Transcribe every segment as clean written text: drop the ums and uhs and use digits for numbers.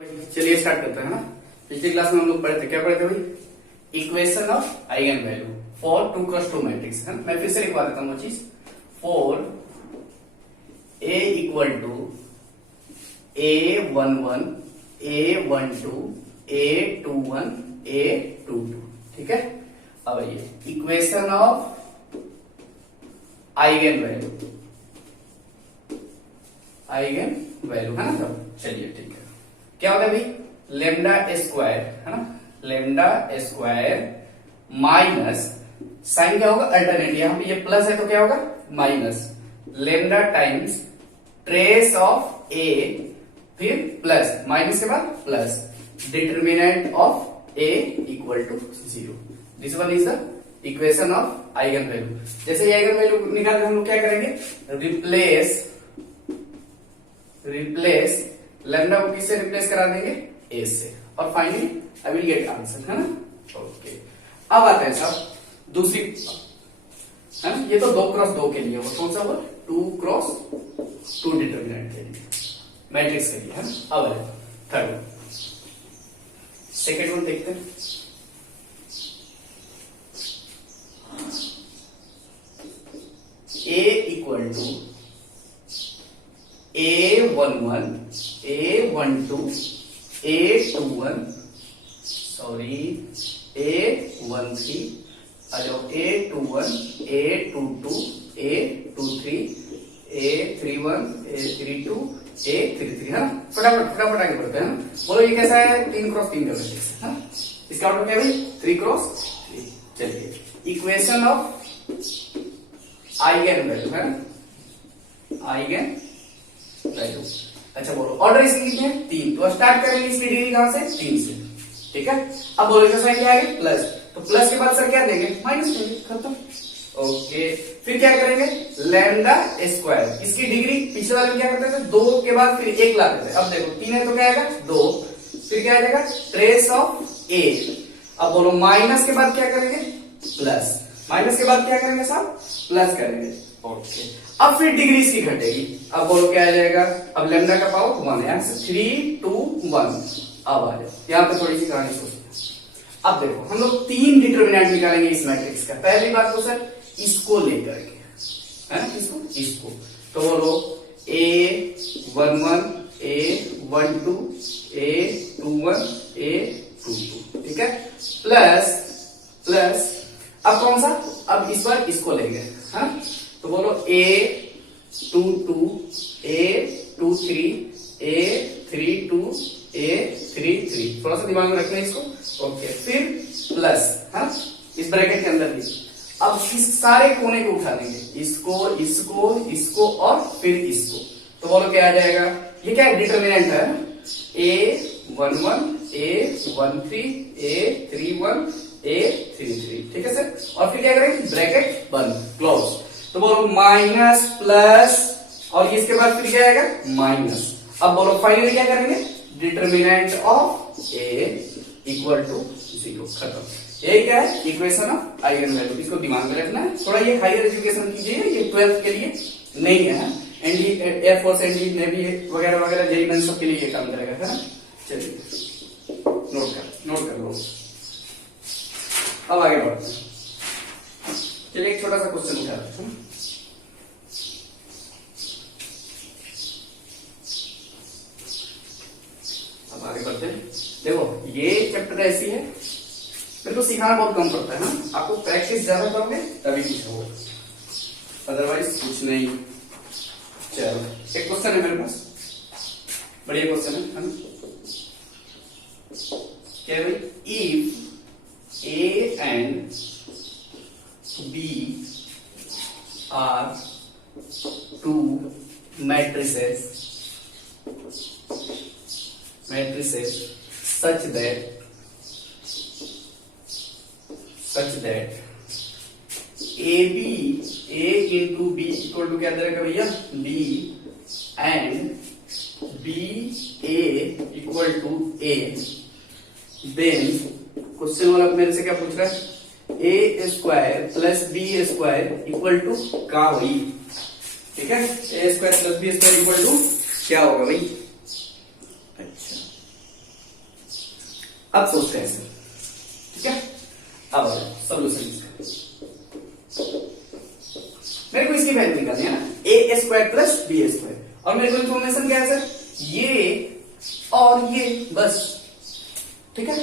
चलिए स्टार्ट करते हैं ना। पिछली क्लास में हम लोग पढ़े थे, क्या पढ़े थे भाई? Equation of eigen value for 2x2 matrix है ना। मैं फिर से लिखवा देता हूँ वो चीज। For a equal to a11 a12 a21 a22, ठीक है। अब ये इक्वेशन ऑफ आइगन वैल्यू है ना। सब चलिए ठीक है। क्या होता है भाई? लेमडा स्क्वायर है ना, लेमडा स्क्वायर माइनस साइन क्या होगा? अल्टरनेट। यहां पे ये प्लस है तो क्या होगा? Minus lambda times trace of A, फिर प्लस माइनस के बाद plus determinant of A equal to 0। This one is the equation of eigen value. जैसे आइगन वैल्यू निकाल कर हम लोग क्या करेंगे? रिप्लेस लेमडा को किससे रिप्लेस करा देंगे? ए से, और finally I will get answer, है ना। ओके, अब आते हैं साहब दूसरी, है ना। ये तो 2x2 के लिए होगा। कौन सा होगा? 2x2 डिटर्मिनेंट के लिए, मैट्रिक्स के लिए, है ना। अब आए थर्ड, सेकेंड वन देखते हैं। ए equal to a11 a12 a21 sorry a13 a21 a22 a23 a31 a32 a33, है ना। फटाफट आगे बढ़ते हैं। बोलो ये कैसा है? 3x3 का मैट्रिक्स है ना। इसका आउटपुट क्या है भाई? 3x3। चलिए, इक्वेशन ऑफ आइगन वैल्यू है ना, आइगन वैल्यू। अच्छा बोलो, ऑर्डर इसकी कितनी है? 3। तो स्टार्ट करेंगे इसकी डिग्री कहां से? 3 से, ठीक है। अब बोलो इसका साइन क्या आएगा? प्लस। तो प्लस के बाद सर क्या देंगे? माइनस देंगे, खत्म। ओके, फिर क्या करेंगे? लैम्डा स्क्वायर, इसकी डिग्री पिछले वाले में क्या करते थे? 2 के बाद फिर 1 लाते थे। अब देखो 3 है तो क्या आएगा? 2, फिर क्या आ जाएगा? ट्रेस ऑफ ए। अब बोलो माइनस के बाद क्या करेंगे? प्लस। माइनस के बाद क्या करेंगे साहब? प्लस करेंगे। ओके, अब फिर डिग्री इसकी घटेगी। अब बोलो क्या आ जाएगा? अब लेमडा का पावर 1 है, 3 2 1। अब आ जाए यहां पे थोड़ी सी कहानी सोचते हैं। अब देखो हम लोग 3 डिटर्मिनेंट निकालेंगे इस मैट्रिक्स का। पहली बात तो सर इसको लेकर के, है ना, इसको तो बोलो a11 a12 a21 a22, ठीक है। प्लस अब कौन सा? अब इस बार इसको लेंगे, हाँ। तो बोलो a22 a23 a32 a33। थोड़ा सा दिमाग में रखना है इसको। ओके, फिर प्लस, हाँ, इस ब्रैकेट के अंदर भी। अब इस सारे कोने को उठा देंगे, इसको और फिर इसको। तो बोलो क्या आ जाएगा? ये क्या है? डिटर्मिनेंट है a11 a13 a31 a33, ठीक है सर। और फिर क्या करेंगे? ब्रैकेट बंद, क्लोज। तो बोलो माइनस प्लस, और इसके बाद फिर क्या आएगा? माइनस। अब बोलो फाइनली क्या करेंगे? Determinant of A equal to 0, खत्म। ये क्या है? Equation of eigen value. इसको दिमाग में रखना है। थोड़ा ये हायर एजुकेशन कीजिएगा, ये 12th के लिए नहीं है। एनडी, एयरफोर्स, एनडी, नेवी वगैरह वगैरह, जेई मेंस सबके लिए ये काम करेगा, है ना। चलिए नोट कर लो। अब आगे बढ़ते हैं। चलिए एक छोटा सा क्वेश्चन उठा लेते हैं। अब आगे बढ़ते हैं। देखो ये चैप्टर ऐसी है, मेरे को सिखाना बहुत कम पड़ता है ना। आपको प्रैक्टिस ज्यादा करोगे तभी कुछ होगा, अदरवाइज कुछ नहीं। चलो एक क्वेश्चन है मेरे पास, बढ़िया क्वेश्चन है ना। क्या है भाई? If A and B are two matrices such that AB A into B equal to क्या दे रखा भैया? B and B A equal to A, then question वाला मेरे से क्या पूछ रहा है? A square plus B square equal to का हुई, ठीक है। A square plus B square equal to क्या होगा भाई? अच्छा अब सोचते हैं सर, ठीक है। अब सोल्यूशन मेरे को इसकी वैल्यू निकालनी है ना, ए स्क्वायर प्लस बी स्क्वायर, और मेरे को इन्फॉर्मेशन क्या है सर, ये और ये, बस, ठीक है।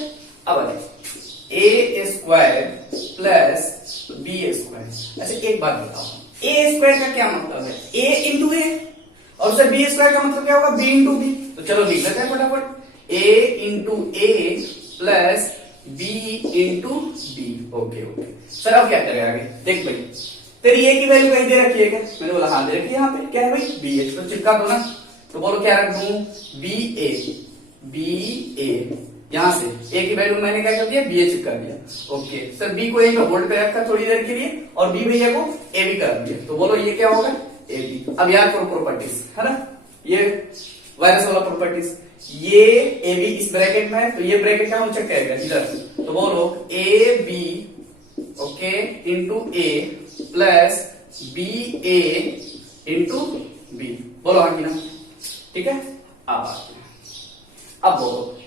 अब आ जाए ए स्क्वायर प्लस बी स्क्वायर। अच्छा एक बात बताओ, ए स्क्वायर का क्या मतलब है, ए इंटू ए, और सर बी स्क्वायर का मतलब क्या होगा, बी इंटू बी। तो चलो लिख लेते हैं फटाफट, A into A plus B into B. Okay okay sir, अब क्या करें आगे, देख भाई तेरी ए की वैल्यू कहीं दे रखी है क्या, मैंने बोला हाँ दे रखी है, यहाँ पे क्या है भाई, बी ए, तो चिपका दो ना। तो बोलो क्या रख दूं, बी ए, यहां से ए की वैल्यू मैंने क्या कर दिया, बी ए चिपका दिया। ओके सर, बी को ए में होल्ड पे रखा थोड़ी देर के लिए, और बी भैया को ए भी कर दिया, तो बोलो ये क्या होगा, ए बी। अब याद करो प्रॉपर्टीज, है ना, ये वायरस वाला प्रॉपर्टीज, ये ए बी इस ब्रैकेट में है, तो ये ब्रैकेट क्या हो चक्का है इधर, तो बोलो A B okay into A plus B A into B, बोलो हाँ की ना, ठीक है। अब बोलो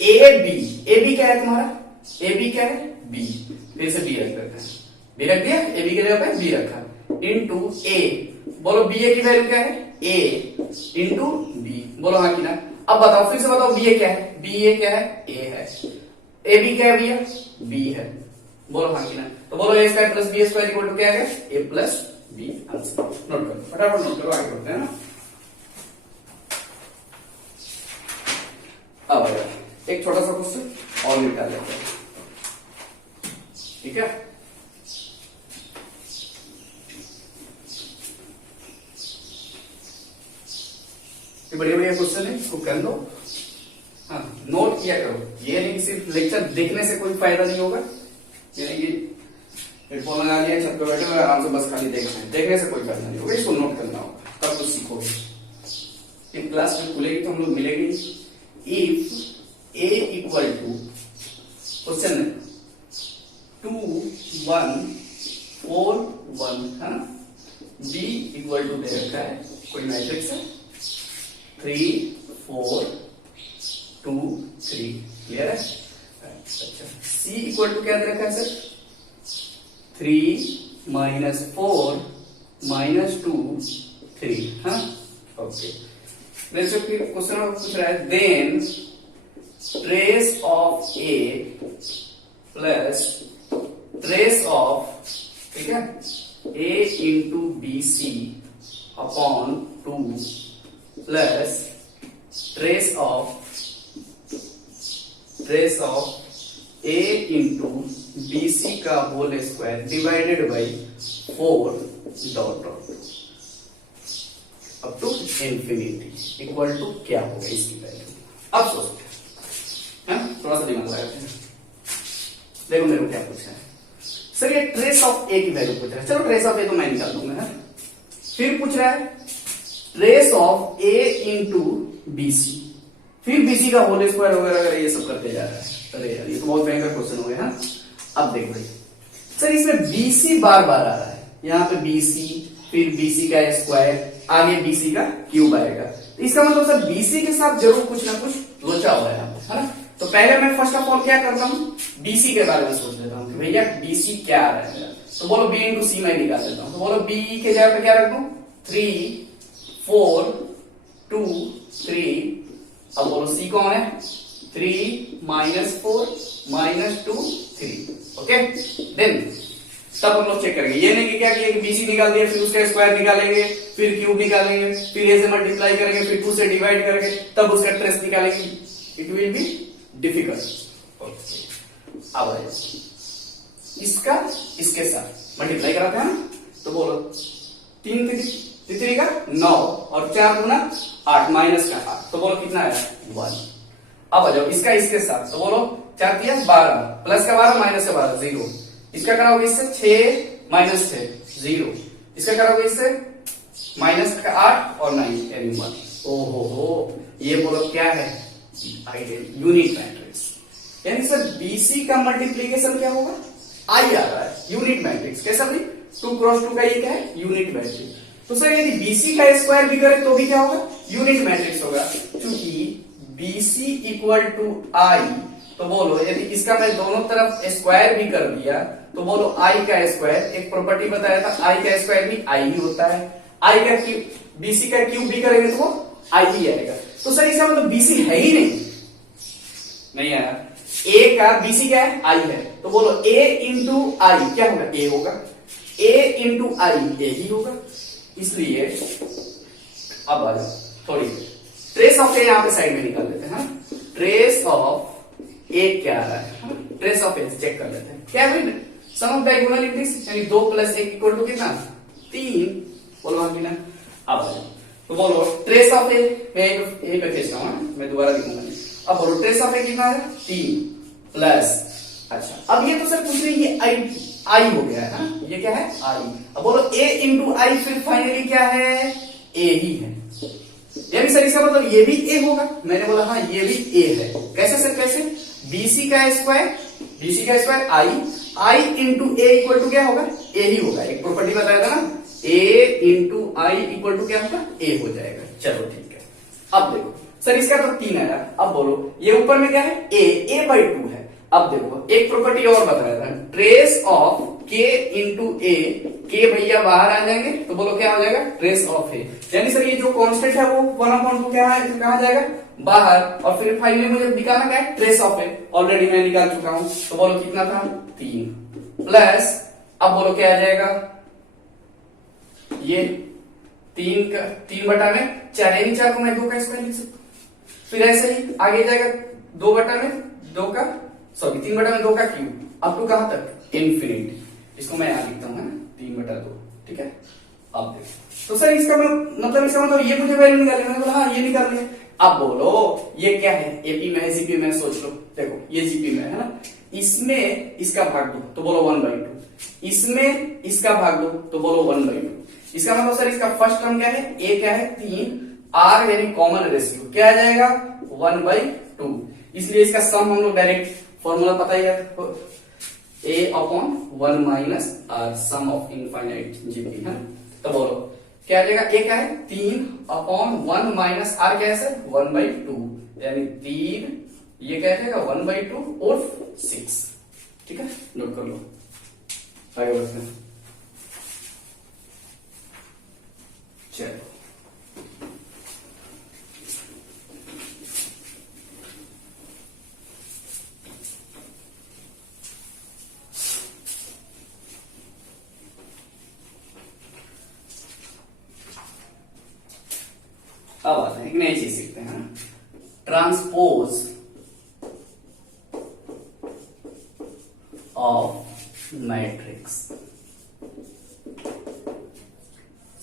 ए बी क्या है तुम्हारा, ए बी क्या है, बी, फिर से बी रख देते हैं, बी रख दिया, ए बी के जगह पे बी रखा, इंटू ए, बोलो बी ए की वैल्यू क्या है, ए इंटू बी, बोलो हाँ की ना। अब बताओ, फिर से बताओ, बी ए क्या है, बी ए क्या है, ए है, ए बी क्या है भैया, बी है, बोलो हाँ की ना। तो बोलो A square plus B square equal to क्या है, A plus B. Answer note करो, फटाफट नोट करो, आगे बढ़ते हैं ना। अब एक छोटा सा क्वेश्चन और निकाल लेते हैं, ठीक है। ये बढ़िया बढ़िया क्वेश्चन है, इसको कर लो, हाँ नोट किया करो, ये नहीं कि सिर्फ लेक्चर देखने से कोई फायदा नहीं होगा, यानी कि हेडफोन लगा लिया, छत पे बैठे हुए आराम से बस खाली देखने से कोई फायदा नहीं होगा, इसको नोट करना होगा, तब कुछ सीखोगे। एक क्लास में खुलेगी तो हम लोग मिलेंगे। If a equal to question 2 1 4 1 है ना, b इक्वल टू दे रखा है कोई मैट्रिक्स है 3 4 2 3, क्लियर है। अच्छा c इक्वल टू क्या दे रखा है सर, 3 -4 -2 3, हाँ ओके। मेरे से फिर क्वेश्चन पूछ रहा है, then trace of A plus trace of, ठीक है, A into B C upon 2 plus trace of A into B C का whole square divided by 4 dot dot up to infinity equal to क्या होगा इसकी value. अब सोचते हैं, थोड़ा सा दिमाग लगाते हैं। देखो मेरे को क्या पूछा है सर, ये ट्रेस ऑफ ए की वैल्यू पूछ रहा है, चलो ट्रेस ऑफ ए तो मैं निकाल दूंगा, है। फिर पूछ रहा है trace of A into BC, फिर बीसी का होल स्क्वायर वगैरह वगैरह ये सब करते जा रहा है। अरे यार ये तो बहुत भयंकर क्वेश्चन हो गया, है। अब देख भाई सर, इसमें बीसी बार बार आ रहा है, यहाँ पे बीसी, फिर बीसी का स्क्वायर, आगे बीसी का क्यूब आएगा, तो इसका मतलब सर बीसी के साथ जरूर कुछ ना कुछ लोचा हुआ है ना। तो पहले मैं फर्स्ट ऑफ ऑल क्या करता हूँ, बीसी के बारे में सोच लेता हूँ कि भैया बीसी क्या आ रहा है, तो बोलो बी इंटू सी मैं निकाल देता हूँ, तो बोलो बी के जगह पे क्या रख दूं, 3 4 2 3, अब बोलो सी कौन है, 3 -4 -2 3, ओके। देन तब हम लोग चेक करेंगे, ये नहीं कि क्या किया कि बीसी निकाल दिया, फिर उसका स्क्वायर निकालेंगे, फिर क्यूब निकालेंगे, फिर ए से मल्टीप्लाई करेंगे, फिर 2 से डिवाइड करेंगे, तब उसका ट्रेस निकालेंगे, इट विल बी डिफिकल्ट। अब इसका इसके साथ मल्टीप्लाई कराते हैं ना, तो बोलो 3 3 का 9 और 4 गुना 8 माइनस का 8, तो बोलो कितना है 1। अब आ जाओ इसका इसके साथ, तो बोलो 4 3 12 प्लस का 12 माइनस का 12 0, इसका कराओगे इससे 6 माइनस 6 0, इसका कराओगे इससे माइनस का 8 और 9 यानी 1। ओहो ये बोलो क्या है, यूनिट मैट्रिक्स, यानी सर बीसी का मल्टीप्लीकेशन क्या होगा, आई आ रहा है, यूनिट मैट्रिक्स। कैसा भाई, 2 क्रॉस 2 का ये क्या है, यूनिट मैट्रिक्स। तो सर यदि बीसी का स्क्वायर भी करे तो भी क्या होगा, यूनिट मैट्रिक्स होगा, क्योंकि बीसी इक्वल टू आई, तो बोलो यदि इसका मैं दोनों तरफ स्क्वायर भी कर दिया तो बोलो आई का स्क्वायर, एक प्रॉपर्टी बताया था आई का स्क्वायर भी आई ही होता है, आई का क्यूब बीसी का क्यूब भी करेंगे तो वो आई ही आएगा। तो सर इसका मतलब बीसी है ही नहीं आया, ए का बीसी क्या है आई है, तो बोलो ए इंटू आई क्या होगा ए होगा, ए इंटू आई ए ही होगा। इसलिए अब आ जाओ थोड़ी ट्रेस ऑफ ए यहां पे साइड में निकाल लेते हैं, ट्रेस ऑफ ए क्या आ रहा है, ट्रेस ऑफ ए चेक कर लेते हैं क्या है, सम ऑफ डायगोनल इंटीग्रल्स यानी 2 + 1 इक्वल टू कितना 3, बोलो आगे ना। अब आ जाओ तो बोलो ट्रेस ऑफ ए, मैं ए पे खींचता हूं, मैं दोबारा लिखूंगा। अब बोलो ट्रेस ऑफ ए कितना है 3 प्लस, अच्छा अब ये तो सर कुछ नहीं ये आई हो गया है ना, ये क्या है आई। अब बोलो ए इंटू आई फिर फाइनली क्या है ए ही है, यानी सर इसका मतलब ये भी ए होगा, मैंने बोला हाँ ये भी ए है। कैसे सर कैसे, बीसी का square I into A equal to क्या होगा ए ही होगा, एक प्रॉपर्टी बताया था ना ए इंटू आई इक्वल टू क्या होगा ए हो जाएगा। चलो ठीक है, अब देखो सर इसका तो 3 आया, अब बोलो ये ऊपर में क्या है ए बाई 2 है। अब देखो एक प्रॉपर्टी और बताया था, ट्रेस ऑफ के इंटू ए, के भैया बाहर आ जाएंगे तो बोलो क्या हो जाएगा ट्रेस ऑफ ए, यानी सर ये जो कांस्टेंट है वो 1/2 क्या है कहा जाएगा बाहर, और फिर फाइनली मुझे निकालना क्या है ट्रेस ऑफ ए, ऑलरेडी मैं निकाल चुका हूं। तो बोलो कितना था 3 प्लस, अब बोलो क्या आ जाएगा ये 3 बटा में चाहे नहीं 4 को मैं 2 का स्क्वायर लिख सकता हूं, फिर ऐसे ही आगे जाएगा 2 बटा में 2 का 3 बटा में 2 का क्यूब अप टू कहां तक इन्फिनिटी, इसको मैं यहां लिखता हूं 3 बटा 2, ठीक है। अब देखो तो सर इसका मतलब ये मुझे वैल्यू निकालनी, मैंने बोला हाँ ये निकाल लिया। अब बोलो ये क्या है एपी में है जीपी में, सोच लो देखो ये जीपी में है ना, इसमें इसका भाग दो तो बोलो 1/2, इसमें इसका भाग दो तो बोलो 1/2। इसका मतलब सर इसका फर्स्ट टर्म क्या है ए क्या है 3, आर यानी कॉमन रेशियो क्या आ जाएगा 1/2, इसलिए इसका सम हम लोग डायरेक्ट फॉर्मूला पता ही है a/1 minus R sum of infinite GP है। तो बोलो क्या आ जाएगा ए क्या है 3/1 माइनस आर क्या है सर 1/2, यानी 3 ये क्या जाएगा 1/2 और 6, ठीक है नोट कर लो आगे बढ़ते हैं। चलो अब आते हैं एक नई चीज सीखते हैं, ट्रांसपोज ऑफ मैट्रिक्स।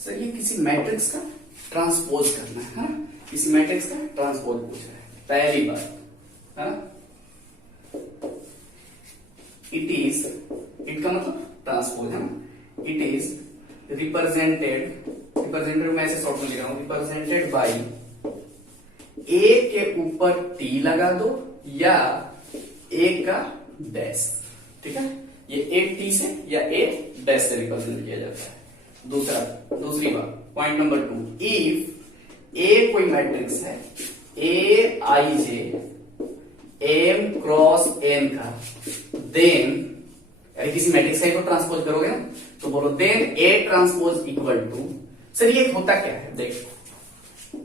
सर ये किसी मैट्रिक्स का ट्रांसपोज करना है, किसी मैट्रिक्स का ट्रांसपोज पूछा है पहली बार है ना, इट का मतलब ट्रांसपोज है ना, इट इज रिप्रेजेंटेड मैं ऐसे शॉर्ट में लिख रहा हूं, रिप्रेजेंटेड बाई ए के ऊपर टी लगा दो या ए का डैश, ठीक है ये ए टी से या ए डैश से रिप्रेजेंट किया जाता है। दूसरी बात पॉइंट नंबर 2, इफ ए कोई मैट्रिक्स है A I J M cross N का, देन यानी किसी मैट्रिक्स का ट्रांसपोज करोगे ना तो बोलो then A transpose equal to, sir ये होता क्या है देखो,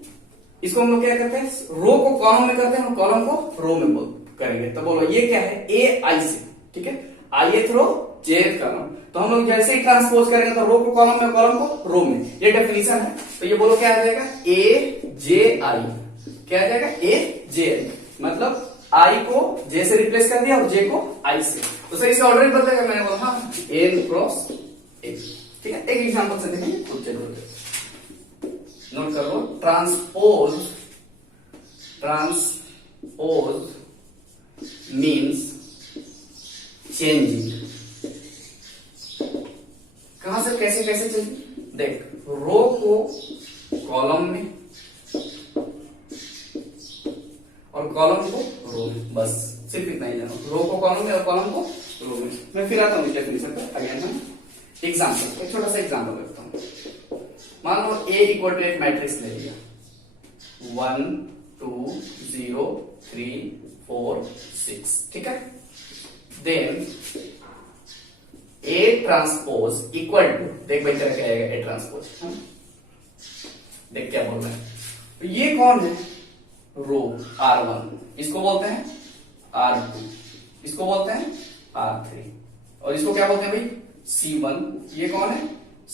इसको हम लोग क्या करते हैं रो को कॉलम में करते हैं, कॉलम को रो में करेंगे। तो बोलो ये क्या है ए आई से, ठीक है आई रो जे कॉलम, तो हम लोग जैसे ही ट्रांसपोज करेंगे तो रो को कॉलम में कॉलम को रो में, ये डेफिनेशन है। तो ये बोलो क्या आ जाएगा ए जे आई, क्या आ जाएगा ए जे आई, मतलब आई को जे से रिप्लेस कर दिया और जे को आई से, तो सर इसका ऑर्डर बदलेगा, मैंने बोला हाँ एन क्रॉस ए, ठीक है। एक एग्जांपल से देखेंगे खुद चलो नोट कर लो, ट्रांसपोज मीन्स चेंजिंग, कहां से कैसे चेंजिंग, देख रो को कॉलम में और कॉलम को रो में, बस सिर्फ इतना ही जानो, रो को कॉलम में और कॉलम को रो में। मैं फिर आता हूं इस डेफिनेशन पर अगेन हम एग्जांपल, एक छोटा सा एग्जांपल रखता हूं। मान लो ए इक्वल टू एक मैट्रिक्स ले लिया 1 2 0 3 4 6, ठीक है। Then A transpose equal to, देख भाई तेरा क्या आएगा, A ट्रांसपोज, देख क्या बोल रहा है। तो ये कौन है, रो R1, इसको बोलते हैं R2, इसको बोलते हैं R3, और इसको क्या बोलते हैं भाई, C1, ये कौन है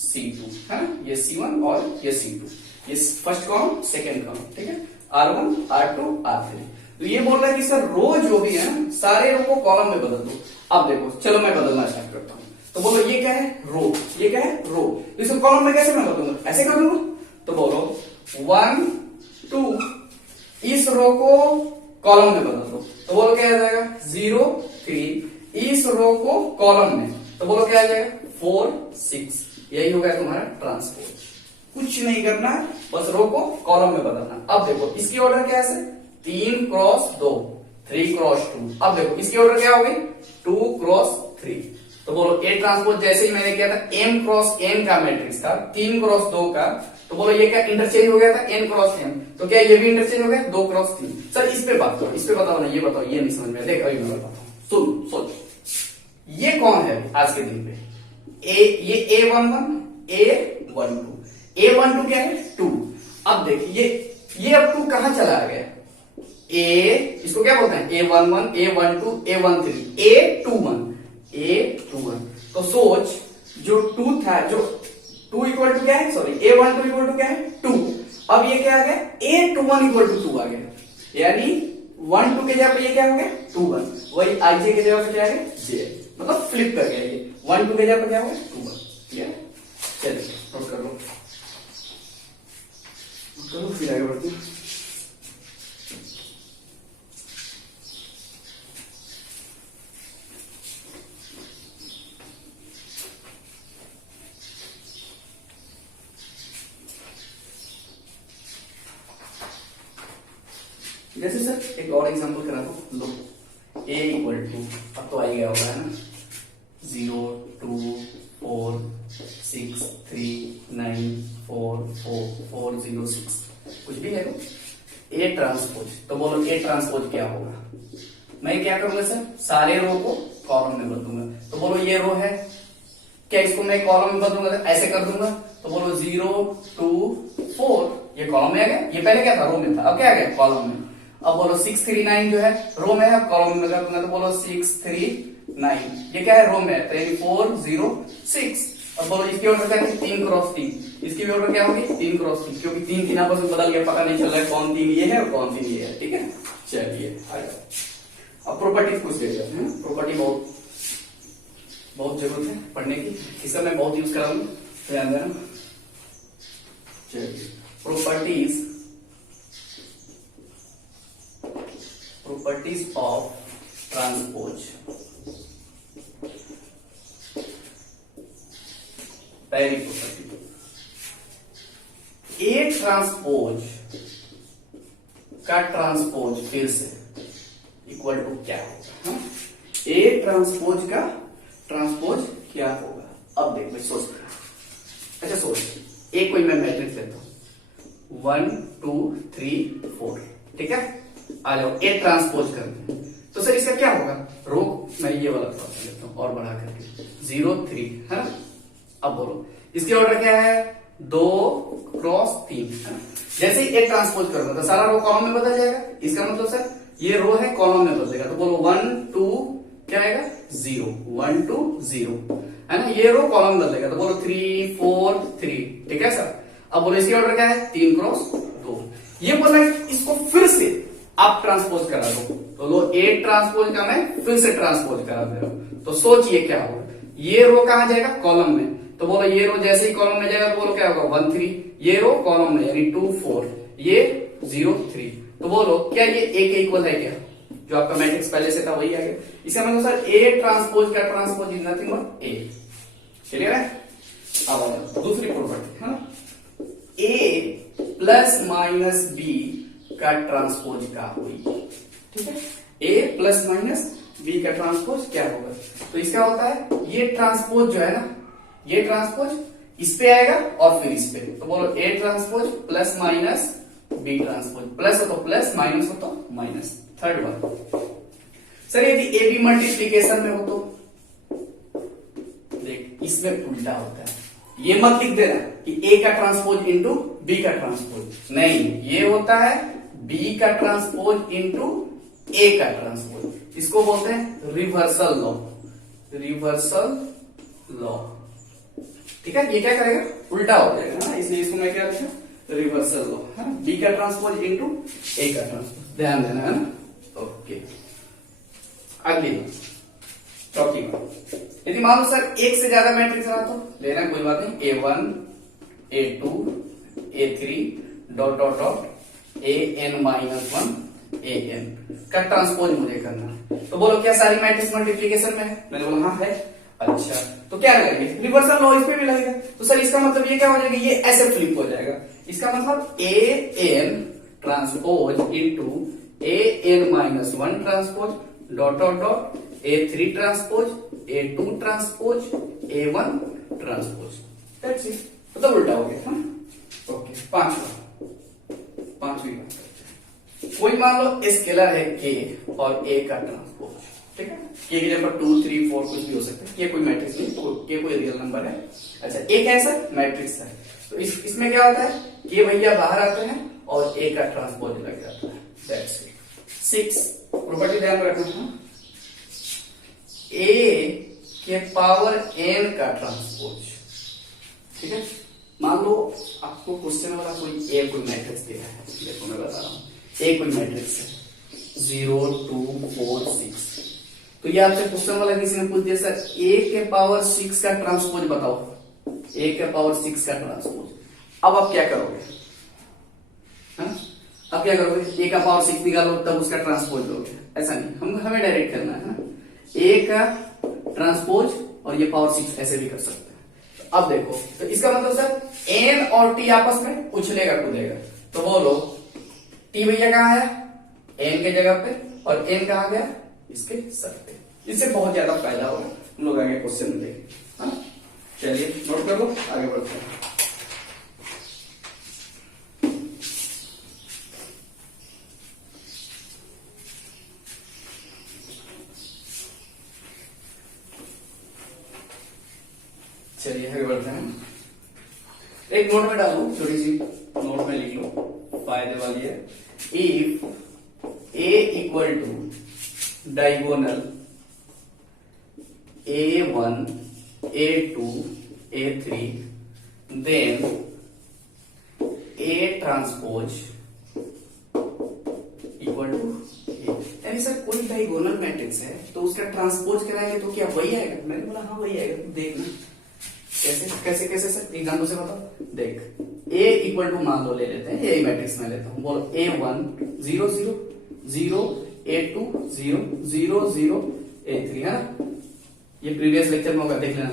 C2, है ना, ये C1 और ये C2, ये फर्स्ट कॉलम सेकेंड कॉलम, ठीक है, R1 R2 R3। तो ये बोल रहा है कि सर रो जो भी है ना, सारे रो को कॉलम में बदल दो। अब देखो, चलो मैं बदलना स्टार्ट करता हूं। तो बोलो ये क्या है, रो, ये क्या है, रो, तो इसको कॉलम में कैसे मैं बदलूंगा, ऐसे कर दूंगा। तो बोलो 1 2, इस रो को कॉलम में बदल दो, तो बोलो क्या आ जाएगा 0 3, इस रो को कॉलम में, तो बोलो क्या आ जाएगा 4 6। यही हो गया तुम्हारा ट्रांसपोज। कुछ नहीं करना, बस रो को कॉलम में बदलना। अब देखो इसकी ऑर्डर क्या है, 3 क्रॉस 2, 3 क्रॉस 2। अब देखो इसकी ऑर्डर क्या हो गई, 2 क्रॉस 3। तो बोलो ए ट्रांसपोज जैसे ही मैंने किया था m क्रॉस n का मैट्रिक्स था, 3 क्रॉस 2 का, तो बोलो ये क्या इंटरचेंज हो गया था n क्रॉस m, तो क्या ये भी इंटरचेंज हो गया 2 क्रॉस 3। सर इस पे बात करो, इस पे बताओ ना, ये बताओ, ये नहीं समझ में, देख अभी मैं बताता हूँ, सुन सोच, ये कौन है आज के दिन पे, ये A11 A12, A12 क्या है 2। अब देखिए ये अब 2 कहां चला गया, इसको क्या बोलते हैं A11 A12 A13 A21 A21। तो सोच जो 2 था, जो 2 इक्वल टू क्या है, सॉरी A12 इक्वल टू क्या है 2, अब ये क्या आ गया A21 इक्वल टू 2 आ गया, यानी 1 2 के जगह पे ये क्या हो गया 2 1, वही IJ के जगह पे क्या आ गया J, मतलब फ्लिप कर गया, ये 1 2 के जगह पे क्या हो गया 2 1, ठीक है। चलिए नोट कर लो, करो फिर आगे बढ़ते हैं। जैसे सर एक और एग्जांपल करा दो, लो a इक्वल टू, अब तो आई गया होगा है ना, 0 2 4 6 3 9 4 4 4 0 6, कुछ भी है वो a ट्रांसपोज। तो बोलो a ट्रांसपोज क्या होगा, मैं क्या करूंगा सर, सारे रो को कॉलम में बदलूंगा। तो बोलो ये रो है, क्या इसको मैं कॉलम में बदलूंगा, ऐसे कर दूंगा। तो बोलो 0 2 4, ये कॉलम में आ गया, ये पहले क्या था रो में था, अब क्या आ गया कॉलम में। अब बोलो 6 3 9 जो है रो में है, अब कॉलम में कर दूंगा, तो बोलो 6 3 9, ये क्या है रो में है, तो यानी 4 0 6। अब बोलो इसकी ऑर्डर क्या है 3 क्रॉस 3, इसकी भी ऑर्डर क्या होगी 3 क्रॉस 3, क्योंकि 3 3 आपस में बदल गया, पता नहीं चल रहा है कौन 3 ये है और कौन 3 ये है, ठीक है। चलिए अब प्रॉपर्टीज कुछ देख लेते हैं, प्रॉपर्टी बहुत जरूरत है पढ़ने की, इस समय बहुत यूज कराऊंगा, ध्यान देना। चलिए प्रॉपर्टीज ऑफ ट्रांसपोज। पहली प्रॉपर्टी, ए ट्रांसपोज का ट्रांसपोज फिर से इक्वल टू क्या होगा, ए ट्रांसपोज का ट्रांसपोज क्या होगा। अब देख भाई सोच, अच्छा सोच, एक कोई मैं मैट्रिक्स लेता हूं 1 2 3 4, ठीक है, आ जाओ ए ट्रांसपोज करते हैं। तो सर इसका क्या होगा, रो मैं ये वाला थोड़ा सा लेता हूं और बढ़ा करके 0 3 है ना। अब बोलो इसकी ऑर्डर क्या है 2 क्रॉस 3 है ना। जैसे ही ए ट्रांसपोज करूंगा तो सारा रो कॉलम में बदल जाएगा, इसका मतलब सर ये रो है कॉलम में बदलेगा। तो बोलो 1 2 क्या आएगा 0 1 2 0 है ना, ये रो कॉलम में बदलेगा। तो बोलो 3 4 3, ठीक है सर। अब बोलो इसकी ऑर्डर क्या है 3 क्रॉस 2, ये बोला इसको फिर से आप ट्रांसपोज करा दो। तो लो ए ट्रांसपोज का मैं फिर से ट्रांसपोज करा दे रहा हूं, तो सोचिए क्या होगा, ये रो कहां जाएगा कॉलम में। तो बोलो ये रो जैसे ही कॉलम में जाएगा तो बोलो क्या होगा 1 3, ये रो कॉलम में यानी 2 4, ये 0 3। तो बोलो क्या ये ए के इक्वल है क्या, जो आपका मैट्रिक्स पहले से था वही आ गया। इसका मतलब सर ए ट्रांसपोज का transpose is nothing but A, clear है। अब आ जाओ दूसरी प्रॉपर्टी है ना, ए प्लस माइनस बी का ट्रांसपोज क्या हुई, ठीक है, ए प्लस माइनस बी का ट्रांसपोज क्या होगा। तो इसका होता है ये ट्रांसपोज जो है ना, ये ट्रांसपोज इस पे आएगा और फिर इस पे। तो बोलो A transpose plus minus B transpose, plus हो तो प्लस, माइनस हो तो माइनस। थर्ड वन, सर यदि ए बी मल्टीप्लीकेशन में हो तो देख, इसमें उल्टा होता है। ये मत लिख देना कि ए का ट्रांसपोज इंटू बी का ट्रांसपोज, नहीं, ये होता है बी का ट्रांसपोज इंटू ए का ट्रांसपोज। इसको बोलते हैं रिवर्सल लॉ, रिवर्सल लॉ। ठीक है, ये क्या करेगा, उल्टा हो जाएगा ना, इसलिए इसको मैं क्या रखा, रिवर्सल लॉ है ना, बी का ट्रांसपोज इंटू ए का ट्रांसपोज, ध्यान देना है ना। ओके, अगली चौथी बात, यदि मान लो सर एक से ज्यादा मैट्रिक्स रहा तो लेना, कोई बात नहीं, A1 A2 A3 dot dot dot AN-1 AN का ट्रांसपोज मुझे करना है। तो बोलो क्या सारी मैट्रिक्स मल्टीप्लीकेशन में है? मैंने बोला हाँ है। अच्छा, तो क्या लगाएंगे, रिवर्सल लॉ इस पे भी लगेगा। तो सर इसका मतलब ये क्या हो जाएगा, ये ऐसे फ्लिप हो जाएगा। इसका मतलब AN transpose into AN-1 transpose dot dot dot A3 transpose A2 transpose A1 transpose, that's it. मतलब उल्टा हो गया। ओके, पांचवी बात, कोई मान लो स्केलर है K और A का ट्रांसपोज, ठीक है, K की जगह 2 3 4 कुछ भी हो सकता है, K कोई मैट्रिक्स नहीं, तो K कोई रियल नंबर है। अच्छा, A कैसा मैट्रिक्स है, तो इसमें क्या होता है, K भैया बाहर आते हैं और A का ट्रांसपोज लग जाता है, दैट्स इट। 6 प्रॉपर्टी ध्यान रखना, A के पावर n का ट्रांसपोज, ठीक है। मान लो आपको क्वेश्चन वाला कोई A कोई मैट्रिक्स दिया है, देखो मैं बता रहा हूं, A कोई मैट्रिक्स है 0 2 4 6, तो ये आपसे क्वेश्चन वाला किसी ने पूछ दिया सर A के पावर 6 का ट्रांसपोज बताओ, A के पावर 6 का ट्रांसपोज। अब आप क्या करोगे, अब क्या करोगे, A का पावर 6 निकालो तब उसका ट्रांसपोज लोगे, ऐसा नहीं, हमें डायरेक्ट करना है ना, A का ट्रांसपोज और ये पावर 6 ऐसे भी कर सकते हैं। तो अब देखो, तो इसका मतलब सर n और t आपस में उछलेगा कूदेगा, तो बोलो t भैया कहाँ है, n के जगह पे, और n कहाँ गया, इसके सर पे। इससे बहुत ज्यादा फायदा होगा, हम लोग आगे क्वेश्चन में देखेंगे। चलिए नोट कर लो, आगे बढ़ते हैं। चलिए आगे बढ़ते हैं। एक नोट में डालो, छोटी सी नोट में लिख लो, फायदे वाली है। If A equal to diagonal A1 A2 A3 then A transpose equal to A, यानी सर कोई डायगोनल मैट्रिक्स है तो उसका ट्रांसपोज कराएंगे तो क्या वही आएगा? मैंने बोला हाँ वही आएगा, देखना कैसे कैसे कैसे सर, एग्जाम्पल से बताओ। देख A इक्वल टू मान लो ले लेते हैं, यही मैट्रिक्स में लेता हूं, बोलो A1 0 0 0 A2 0 0 0 A3 है ना, ये प्रीवियस लेक्चर में होगा, देख लेना।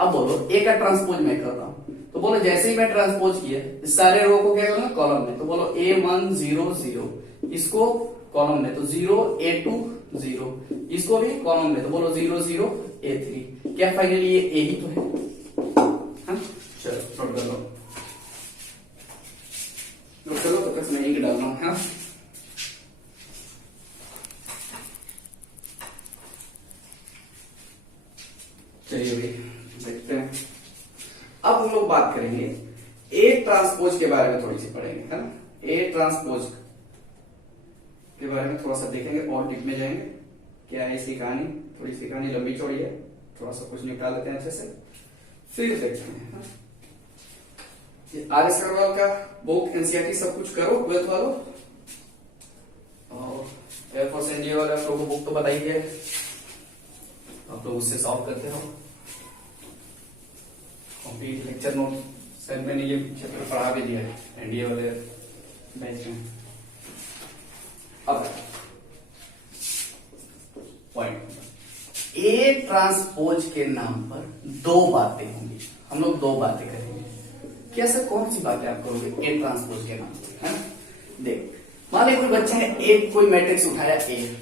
अब बोलो A का ट्रांसपोज मैं कर रहा हूं, तो बोलो जैसे ही मैं ट्रांसपोज किया इस सारे रो को क्या करूंगा, कॉलम में, तो बोलो A1 0 0, इसको कॉलम में, तो 0 A2 0, इसको भी कॉलम में, तो बोलो 0 0 A3। क्या फाइनली ये A ही तो है? चलो नोट कर लो, नोट कर लो, तो मैं इंक डाल रहा हूं। हाँ चलिए भाई देखते हैं। अब हम लोग बात करेंगे ए ट्रांसपोज के बारे में, थोड़ी सी पढ़ेंगे, है ना। ए ट्रांसपोज के बारे में थोड़ा सा देखेंगे और लिखने जाएंगे, क्या है इसकी कहानी, थोड़ी सी कहानी लंबी चौड़ी है, थोड़ा सा कुछ निकाल लेते हैं अच्छे से, फिर देखते हैं। आर एस अग्रवाल का बुक एनसीईआरटी सब कुछ करो, ट्वेल्थ वालों, और एयरफोर्स एनडीए वाले आप लोगों को बुक तो बताई है, आप लोग उससे सॉल्व करते रहो। कंप्लीट लेक्चर नोट सर मैंने ये चैप्टर पढ़ा भी दिया है एनडीए वाले बैच में। अब पॉइंट, ए ट्रांसपोज के नाम पर दो बातें होंगी, हम लोग दो बातें करेंगे। क्या सर कौन सी बातें आप करोगे ए ट्रांसपोज के नाम पर, है ना। देख मान लीजिए कोई बच्चा है, एक कोई मैट्रिक्स उठाया ए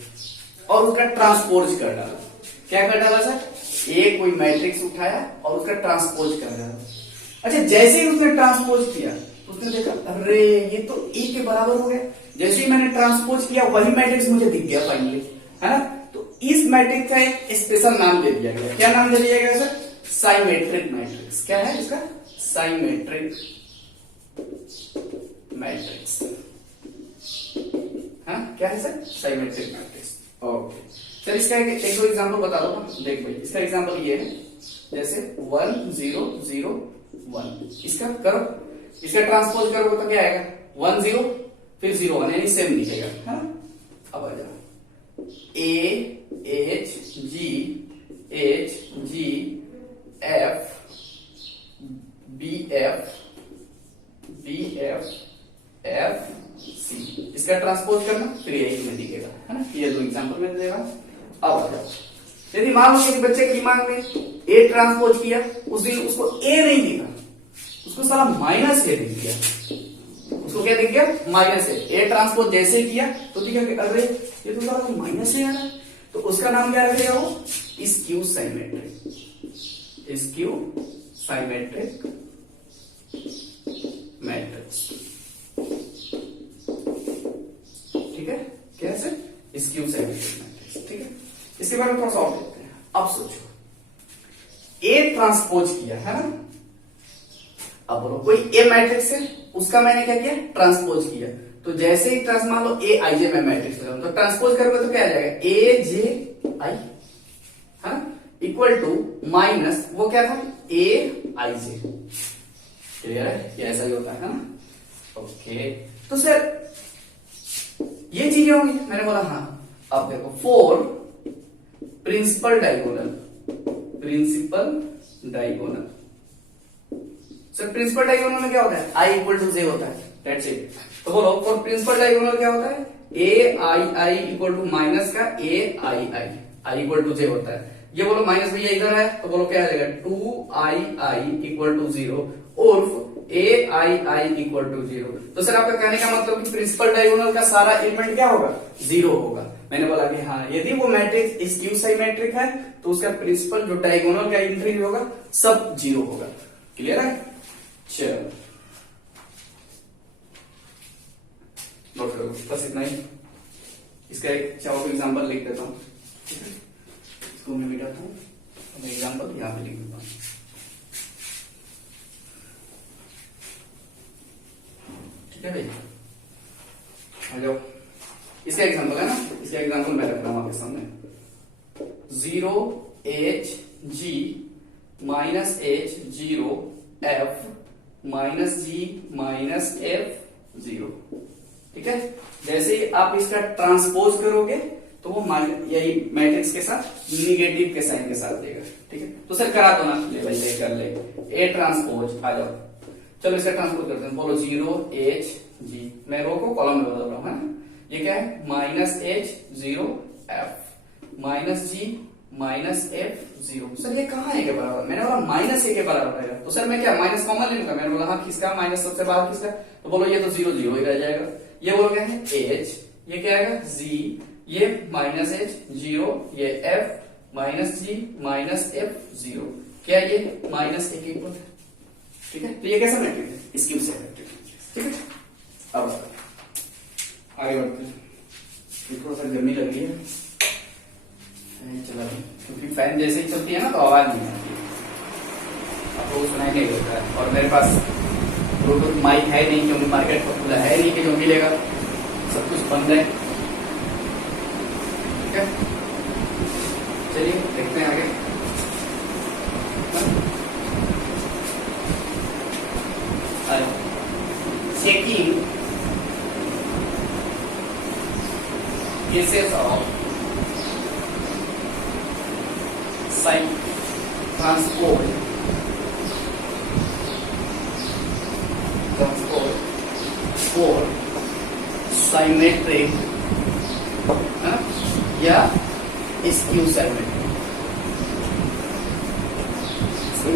और उसका ट्रांसपोज कर डाला। क्या कर डाला सर, ए कोई मैट्रिक्स उठाया और उसका ट्रांसपोज कर डाला। अच्छा, जैसे ही उसने ट्रांसपोज किया तो उसने देखा अरे ये तो ए के बराबर हो गया, जैसे ही मैंने ट्रांसपोज किया वही मैट्रिक्स मुझे दिख गया फाइनली, है ना। तो इस मैट्रिक्स का एक स्पेशल नाम दे दिया गया, क्या नाम दे दिया गया सर? Symmetric matrix. क्या है इसका? Symmetric matrix. हाँ क्या है sir? Symmetric matrix. Okay sir इसका एक दो एग्जांपल बता दो ना। देख भाई इसका एग्जांपल ये है, जैसे 1 0 0 1, इसका करो, इसका ट्रांसपोज करो तो क्या आएगा? 1 0 फिर 0 1, यानी सेम दिखेगा, है ना। अब आ जाओ A H G F B F F C, इसका ट्रांसपोज करना फिर यही में दिखेगा, है ना। ये दो एग्जांपल मैंने दे रहा हूं। अब आ जाओ, यदि मान लो कि बच्चे के दिमाग में ए ट्रांसपोज किया, उस दिन उसको ए नहीं दिखा, उसको साला माइनस ए दिख गया। उसको क्या दिख गया? माइनस ए ट्रांसपोज जैसे किया तो दिखा कि अरे ये तो साला माइनस ए आ रहा है, तो उसका नाम क्या रखेगा? वो skew symmetric, skew symmetric matrix. ठीक है, कैसे? Skew symmetric matrix. ठीक है, इसके बारे में थोड़ा सा और देखते हैं। अब सोचो ए ट्रांसपोज किया, है ना। अब बोलो कोई ए मैट्रिक्स है, उसका मैंने क्या किया? ट्रांसपोज किया। तो जैसे ही ट्रांस मान लो ए आई जे में मैट्रिक्स है, तो ट्रांसपोज करोगे तो क्या आ जाएगा? ए जे आई, है इक्वल टू माइनस वो क्या था? ए आई जे। क्लियर है? ये ऐसा ही होता है ना। ओके तो सर ये चीजें होंगी, मैंने बोला हाँ। अब देखो for principal diagonal, sir principal diagonal में क्या होता है? आई इक्वल टू जे होता है, दैट्स इट। तो बोलो फॉर प्रिंसिपल डायगोनल क्या होता है? A I I equal to minus का ए आई आई, आई इक्वल टू जे होता है। ये बोलो माइनस भैया इधर है तो बोलो क्या आ जाएगा? 2i इक्वल टू 0 और ए आई आई इक्वल टू 0। तो सर आपका कहने का मतलब कि प्रिंसिपल डायगोनल का सारा एलिमेंट क्या होगा? 0 होगा। मैंने बोला कि हाँ, यदि वो मैट्रिक्स स्क्यू साइमेट्रिक है तो उसका प्रिंसिपल जो डायगोनल का एंट्री होगा सब 0 होगा। क्लियर है? चलो नोट करो, बस इतना ही। इसका एक चाहो एग्जाम्पल लिख देता हूँ, ठीक है। इसको मैं मिटाता हूँ, एग्जाम्पल यहाँ पे लिख देता हूँ। ठीक है भाई, आ जाओ। इसका एग्जांपल है ना, इसका एग्जांपल मैं रख रहा हूं आपके सामने। 0h g minus h 0 f minus g minus f 0। ठीक है, जैसे ही आप इसका ट्रांसपोज करोगे तो वो यही मैट्रिक्स के साथ निगेटिव के साइन के साथ देगा। ठीक है, तो सर करा दो ना, ले भाई ये कर ले। ए ट्रांसपोज आ जाओ, चलो इसका ट्रांसपोज करते हैं। बोलो 0h g, मैं रो को कॉलम में बदल रहा हूं, है ना। ये क्या है? Minus h 0 f minus g minus f 0। Sir ये कहाँ है के बराबर? मैंने बोला माइनस ए के बराबर है, तो सर मैं क्या माइनस कॉमन ले लूंगा? मैंने बोला हाँ, किसका माइनस सबसे बाहर किसका? तो बोलो ये तो 0 0 ही रह जाएगा। ये बोलो क्या है? h, ये क्या आएगा? g, ये माइनस h 0, ये f minus g minus f 0। क्या ये माइनस ए के इक्वल है? ठीक है, तो ये कैसा मैट्रिक्स है? Skew symmetric. ठीक है, अब आगे बढ़ते हैं। थोड़ा सा गर्मी लग रही है, चला क्योंकि फैन जैसे ही चलती है ना तो आवाज नहीं आती है, आपको सुनाई नहीं देता है। और मेरे पास ब्लूटूथ माइक है नहीं, क्योंकि मार्केट पर खुला है नहीं कि जो मिलेगा, सब कुछ बंद है। ठीक है, चलिए देखते हैं आगे। Checking cases of sine transpose for symmetric या skew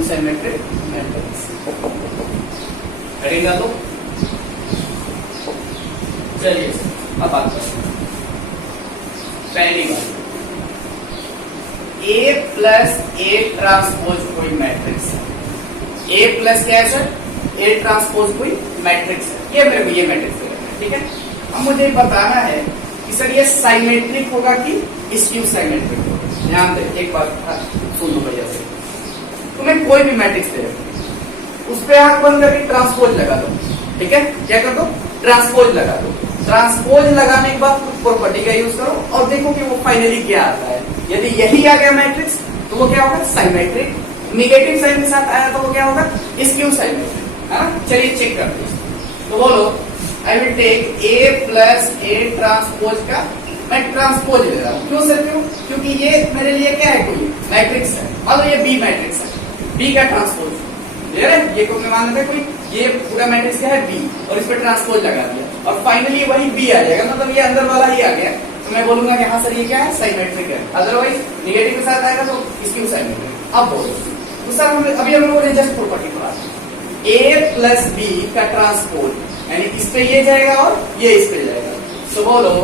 symmetric मैट्रिक्स। करेगा तो चलिए अब बात करते हैं। पहली बात, A प्लस A ट्रांसपोज कोई मैट्रिक्स है। A प्लस क्या है सर? ए ट्रांसपोज कोई मैट्रिक्स है, ये मेरे को ये मैट्रिक्स है, ठीक है। अब मुझे बताना है कि सर ये साइमेट्रिक होगा कि स्क्यू साइमेट्रिक होगा। ध्यान दे, एक बात सुन लो भैया से, तुम्हें कोई भी मैट्रिक्स दे उस पे आंख बंद करके ट्रांसपोज लगा दो, ठीक है। क्या कर दो, ट्रांसपोज लगा दो। ट्रांसपोज लगाने के बाद प्रॉपर्टी का यूज करो और देखो कि वो फाइनली क्या आता है। यदि यही आ गया मैट्रिक्स तो वो क्या होगा, साइमेट्रिक। निगेटिव साइन के साथ आया तो वो क्या होगा, स्क्यू साइमेट्रिक, है ना। चलिए चेक करते हैं। तो बोलो, I will take A plus A transpose का मैं ट्रांसपोज ले रहा हूँ। क्यों सर, क्यों? क्योंकि ये मेरे लिए क्या है, कोई मैट्रिक्स है। मान लो ये बी मैट्रिक्स है, बी का ट्रांसपोज ये को मैं मान लेते कोई, ये पूरा मैट्रिक्स क्या है बी, और इस पर ट्रांसपोज लगा दिया और फाइनली वही बी आ जाएगा, मतलब ये अंदर वाला ही आ गया। तो मैं बोलूंगा कि हाँ सर ये क्या है, साइमेट्रिक है। अदरवाइज निगेटिव के साथ आएगा तो इसकी साइमेट्रिक। अब बोलो तो सर अभी हम लोगों ने जस्ट प्रॉपर्टी पढ़ा, ए प्लस बी का ट्रांसपोज यानी इस पे ये जाएगा और ये इस पे जाएगा। तो बोलो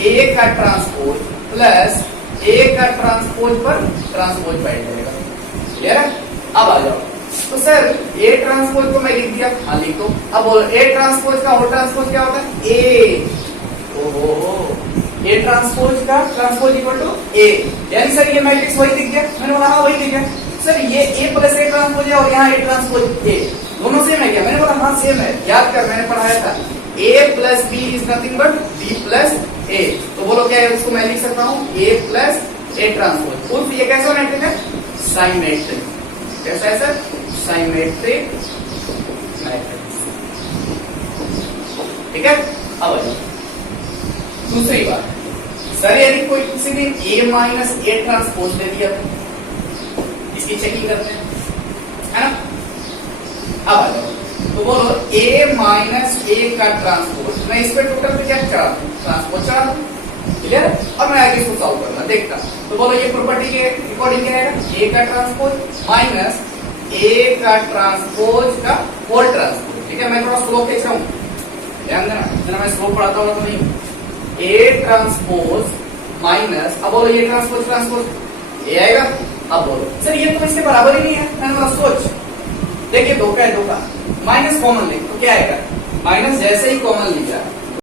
ए का ट्रांसपोज प्लस ए का ट्रांसपोज पर ट्रांसपोज बैठ जाएगा। क्लियर है? अब आ जाओ। तो सर ए ट्रांसपोज को मैं लिख दिया, हाँ लिख दो। अब बोलो ए ट्रांसपोज का और ट्रांसपोज क्या होता है, ए। ओहो, ए ट्रांसपोज का ट्रांसपोज इक्वल टू ए, यानी सर ये मैट्रिक्स वही दिख गया। मैंने बोला हाँ वही दिख गया सर, ये ए प्लस ए ट्रांसपोज है और यहाँ ए ट्रांसपोज ए, दोनों सेम है क्या? मैंने बोला हाँ सेम है। याद कर, मैंने पढ़ाया था A plus B is nothing but B plus A. तो बोलो क्या है, इसको मैं लिख सकता हूँ ए प्लस ए ट्रांसपोज। उर्फ ये कैसा मैट्रिक है, साइमेट्रिक। कैसा है सर, साइमेट्रिक मैट्रिक्स, ठीक है। अब दूसरी बात, सर यदि कोई किसी ने ए माइनस ए ट्रांसपोज दे दिया तो इसकी चेकिंग करते हैं, है ना। अब आ जाओ। तो बोलो ए माइनस ए का ट्रांसपोज, मैं इस पे टोटल पे क्या चढ़ा दूं, ट्रांसपोज चढ़ा दूं। क्लियर? अब मैं आगे इसको सॉल्व करना देखता। तो बोलो ये प्रॉपर्टी के अकॉर्डिंग क्या है, ए का ट्रांसपोज माइनस ए का ट्रांसपोज का होल ट्रांसपोज, ठीक है। मैं थोड़ा स्लो खींच रहा हूँ, ध्यान देना, इतना मैं स्लो पढ़ाता हूँ तो नहीं। ए ट्रांसपोज माइनस, अब बोलो ये ट्रांसपोज ट्रांसपोज ए आएगा। अब बोलो सर ये तो इसके बराबर ही नहीं है। मैंने बोला सोच, देखिए धोखा है, धोखा। माइनस कॉमन ले तो क्या आएगा, माइनस जैसे ही कॉमन लिखा